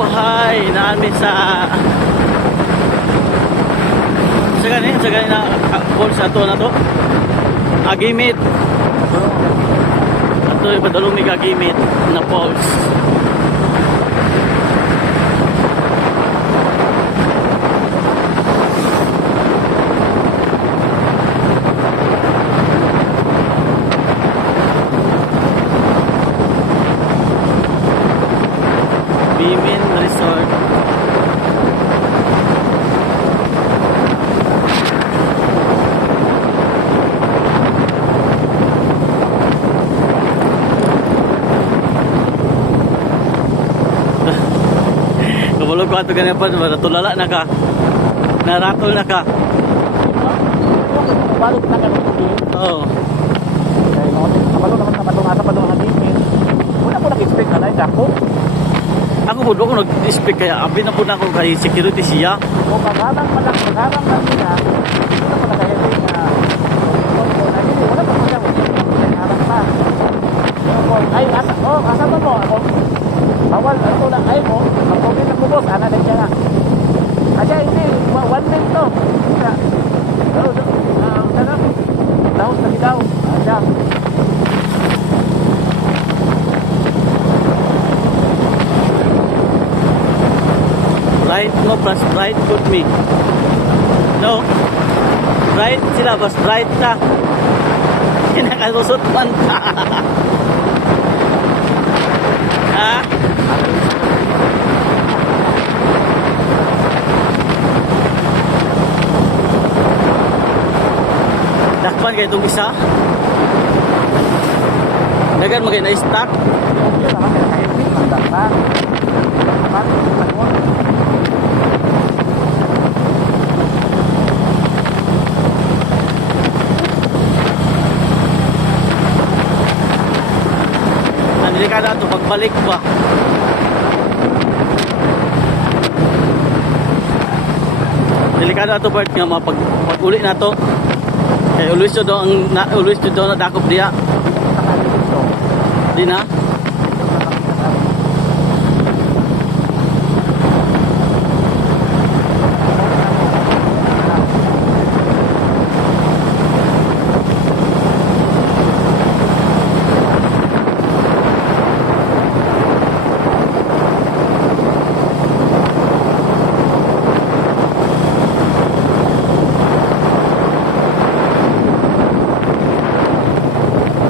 buhay namin sa gani na falls ato na to Agimit. Ato ipadalumig Agimit na falls. Bimin Resort. Kabulog ko ato ganyan pa, natulala na ka. Naratol na ka. Balot na kami. Oo. Kabalo naman sa padung asa padung hangin. Wala ko nag-expect na dahil ako. Ako po doon nag-expect kaya abi na po na ako kay security siya. O magharang lang nila. Wala ko nag-expect na wala pa siya. Magharang pa. Ay, asa ba mo? Ako, bawal, ano lang, ay mo, mag-COVID na kubos, ana din siya nga. Asya, hindi, 1 minute to. Daos lagi daw. Asya. Right mo plus right put me. No. Right sila bas right na. Kinakalusot man pa. Ha? Dakpan kayo itong isa. Dagan magay na-stack. Delikado ito pagbalik ba. Delikado ito part nga pag-uli na to. Kaya always to daw na dakop diya. Di na.